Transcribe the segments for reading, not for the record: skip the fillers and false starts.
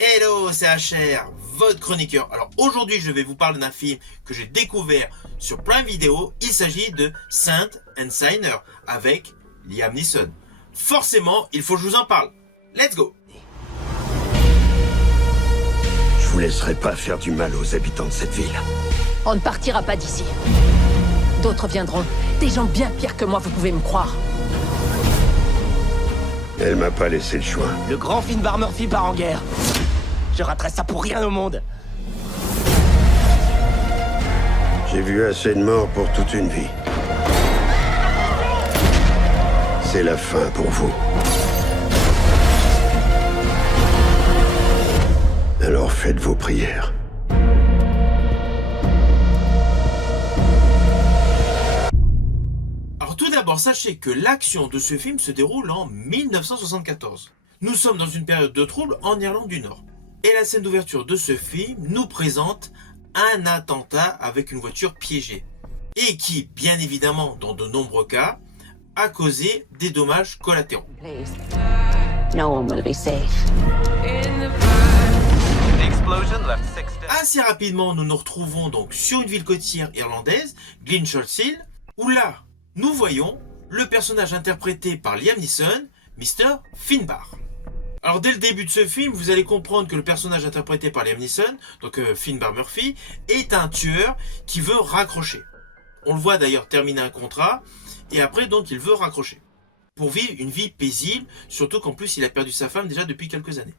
Hello, c'est HR, votre chroniqueur. Alors aujourd'hui, je vais vous parler d'un film que j'ai découvert sur Prime Video. Il s'agit de Saint and Sinner avec Liam Neeson. Forcément, il faut que je vous en parle. Let's go. Je vous laisserai pas faire du mal aux habitants de cette ville. On ne partira pas d'ici. D'autres viendront. Des gens bien pires que moi, vous pouvez me croire. Elle m'a pas laissé le choix. Le grand Finbar Murphy part en guerre. Je raterai ça pour rien au monde. J'ai vu assez de morts pour toute une vie. C'est la fin pour vous. Alors faites vos prières. Alors tout d'abord, sachez que l'action de ce film se déroule en 1974. Nous sommes dans une période de trouble en Irlande du Nord. Et la scène d'ouverture de ce film nous présente un attentat avec une voiture piégée. Et qui, bien évidemment, dans de nombreux cas, a causé des dommages collatéraux. Please. No one will be safe. Assez rapidement, nous nous retrouvons donc sur une ville côtière irlandaise, Glynchurchill, où là, nous voyons le personnage interprété par Liam Neeson, Mr. Finbar. Alors dès le début de ce film, vous allez comprendre que le personnage interprété par Liam Neeson, donc Finbar Murphy, est un tueur qui veut raccrocher. On le voit d'ailleurs terminer un contrat, et après donc il veut raccrocher. Pour vivre une vie paisible, surtout qu'en plus il a perdu sa femme déjà depuis quelques années.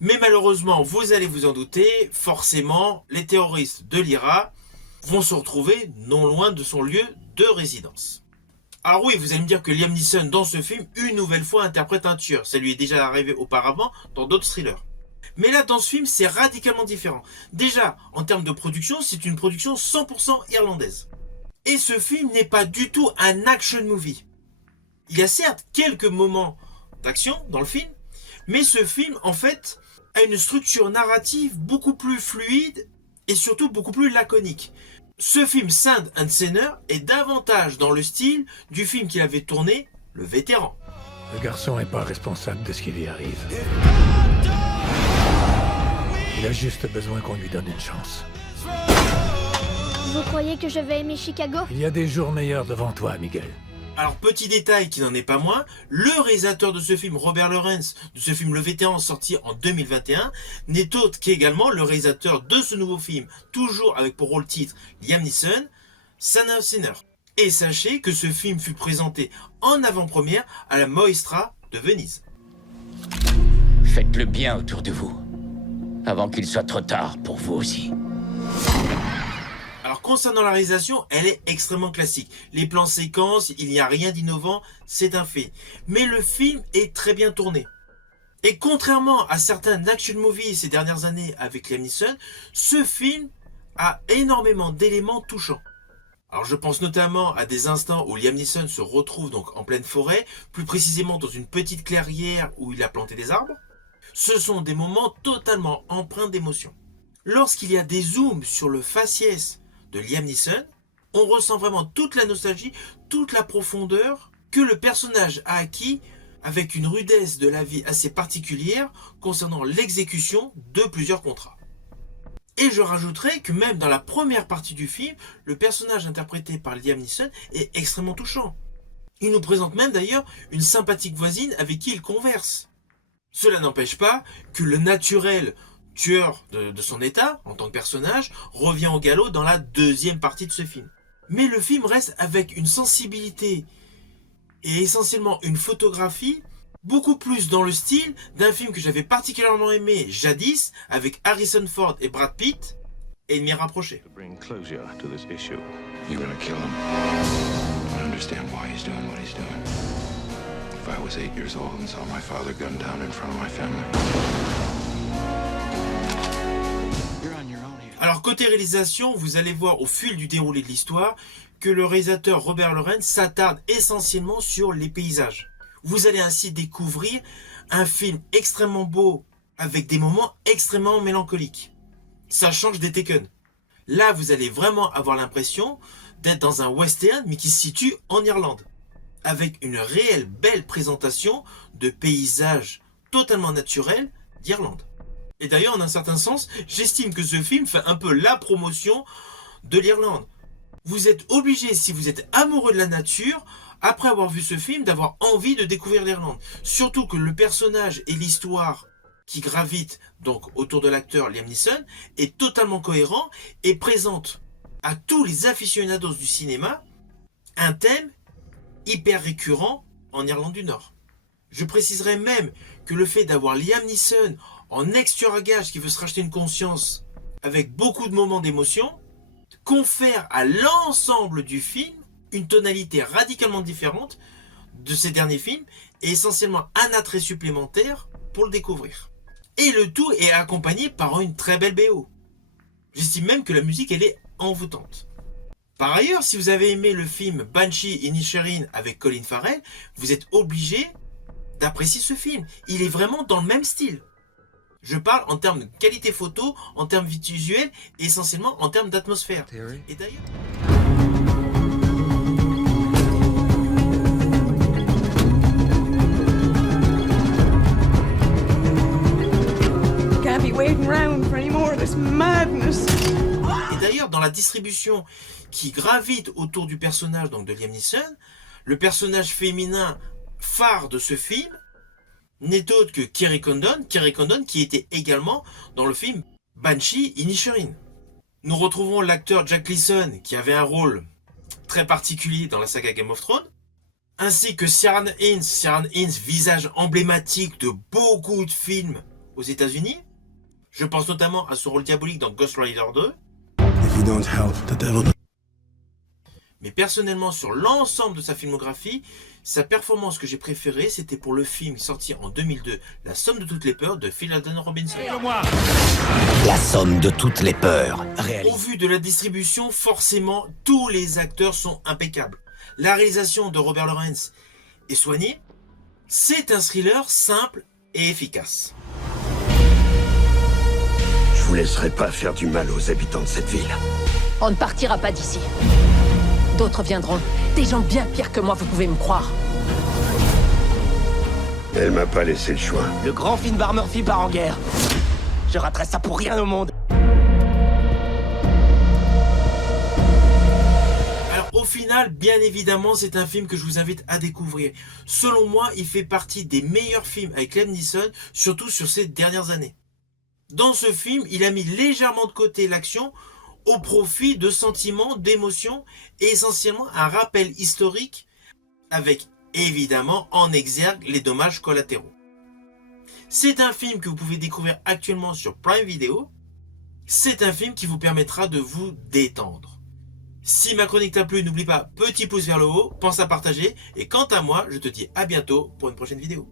Mais malheureusement, vous allez vous en douter, forcément, les terroristes de l'IRA vont se retrouver non loin de son lieu de résidence. Alors oui, vous allez me dire que Liam Neeson, dans ce film, une nouvelle fois interprète un tueur. Ça lui est déjà arrivé auparavant dans d'autres thrillers. Mais là, dans ce film, c'est radicalement différent. Déjà, en termes de production, c'est une production 100% irlandaise. Et ce film n'est pas du tout un action movie. Il y a certes quelques moments d'action dans le film, mais ce film, en fait, a une structure narrative beaucoup plus fluide et surtout beaucoup plus laconique. Ce film Saint and Sinner est davantage dans le style du film qu'il avait tourné, Le Vétéran. Le garçon n'est pas responsable de ce qui lui arrive. Il a juste besoin qu'on lui donne une chance. Vous croyez que je vais aimer Chicago? Il y a des jours meilleurs devant toi, Miguel. Alors petit détail qui n'en est pas moins, le réalisateur de ce film, Robert Lawrence, de ce film Le Vétéran sorti en 2021, n'est autre qu'également le réalisateur de ce nouveau film, toujours avec pour rôle titre Liam Neeson, Saint and Sinner. Et sachez que ce film fut présenté en avant-première à la Mostra de Venise. Faites le bien autour de vous, avant qu'il soit trop tard pour vous aussi. Alors concernant la réalisation, elle est extrêmement classique. Les plans séquences, il n'y a rien d'innovant, c'est un fait. Mais le film est très bien tourné. Et contrairement à certains action movies ces dernières années avec Liam Neeson, ce film a énormément d'éléments touchants. Alors je pense notamment à des instants où Liam Neeson se retrouve donc en pleine forêt, plus précisément dans une petite clairière où il a planté des arbres. Ce sont des moments totalement empreints d'émotion. Lorsqu'il y a des zooms sur le faciès de Liam Neeson, on ressent vraiment toute la nostalgie, toute la profondeur que le personnage a acquis avec une rudesse de la vie assez particulière concernant l'exécution de plusieurs contrats. Et je rajouterai que même dans la première partie du film, le personnage interprété par Liam Neeson est extrêmement touchant. Il nous présente même d'ailleurs une sympathique voisine avec qui il converse. Cela n'empêche pas que le naturel tueur de son état, en tant que personnage, revient au galop dans la deuxième partie de ce film. Mais le film reste avec une sensibilité et essentiellement une photographie beaucoup plus dans le style d'un film que j'avais particulièrement aimé jadis avec Harrison Ford et Brad Pitt, et m'y rapprocher. Bring closure to this issue. You're gonna kill him. I understand why he's doing what he's doing. If I was 8 years old and saw my father gunned down in front of my family. Alors côté réalisation, vous allez voir au fil du déroulé de l'histoire que le réalisateur Robert Lawrence s'attarde essentiellement sur les paysages. Vous allez ainsi découvrir un film extrêmement beau avec des moments extrêmement mélancoliques. Ça change des Taken. Là, vous allez vraiment avoir l'impression d'être dans un western mais qui se situe en Irlande, avec une réelle belle présentation de paysages totalement naturels d'Irlande. Et d'ailleurs, en un certain sens, j'estime que ce film fait un peu la promotion de l'Irlande. Vous êtes obligé, si vous êtes amoureux de la nature, après avoir vu ce film, d'avoir envie de découvrir l'Irlande. Surtout que le personnage et l'histoire qui gravite donc autour de l'acteur Liam Neeson est totalement cohérent et présente à tous les aficionados du cinéma un thème hyper récurrent en Irlande du Nord. Je préciserai même que le fait d'avoir Liam Neeson en ex-tueur à gages qui veut se racheter une conscience avec beaucoup de moments d'émotion confère à l'ensemble du film une tonalité radicalement différente de ces derniers films et essentiellement un attrait supplémentaire pour le découvrir. Et le tout est accompagné par une très belle BO. J'estime même que la musique elle est envoûtante. Par ailleurs, si vous avez aimé le film Banshee Inisherin avec Colin Farrell, vous êtes obligé d'apprécier ce film. Il est vraiment dans le même style. Je parle en termes de qualité photo, en termes visuels et essentiellement en termes d'atmosphère. Et d'ailleurs... Et d'ailleurs, dans la distribution qui gravite autour du personnage donc de Liam Neeson, le personnage féminin phare de ce film n'est autre que Kerry Condon qui était également dans le film Banshee Inisherin. Nous retrouvons l'acteur Jack Gleeson qui avait un rôle très particulier dans la saga Game of Thrones, ainsi que Ciarán Hinds, visage emblématique de beaucoup de films aux États-Unis. Je pense notamment à son rôle diabolique dans Ghost Rider 2. Mais personnellement, sur l'ensemble de sa filmographie, sa performance que j'ai préférée, c'était pour le film sorti en 2002, La somme de toutes les peurs de Phil Alden Robinson. La somme de toutes les peurs. Au vu de la distribution, forcément, tous les acteurs sont impeccables. La réalisation de Robert Lawrence est soignée. C'est un thriller simple et efficace. Je vous laisserai pas faire du mal aux habitants de cette ville. On ne partira pas d'ici. D'autres viendront. Des gens bien pires que moi, vous pouvez me croire. Elle m'a pas laissé le choix. Le grand Finbar Murphy part en guerre. Je raterai ça pour rien au monde. Alors au final, bien évidemment, c'est un film que je vous invite à découvrir. Selon moi, il fait partie des meilleurs films avec Liam Neeson, surtout sur ces dernières années. Dans ce film, il a mis légèrement de côté l'action au profit de sentiments, d'émotions et essentiellement un rappel historique avec évidemment en exergue les dommages collatéraux. C'est un film que vous pouvez découvrir actuellement sur Prime Video. C'est un film qui vous permettra de vous détendre. Si ma chronique t'a plu, n'oublie pas, petit pouce vers le haut, pense à partager et quant à moi, je te dis à bientôt pour une prochaine vidéo.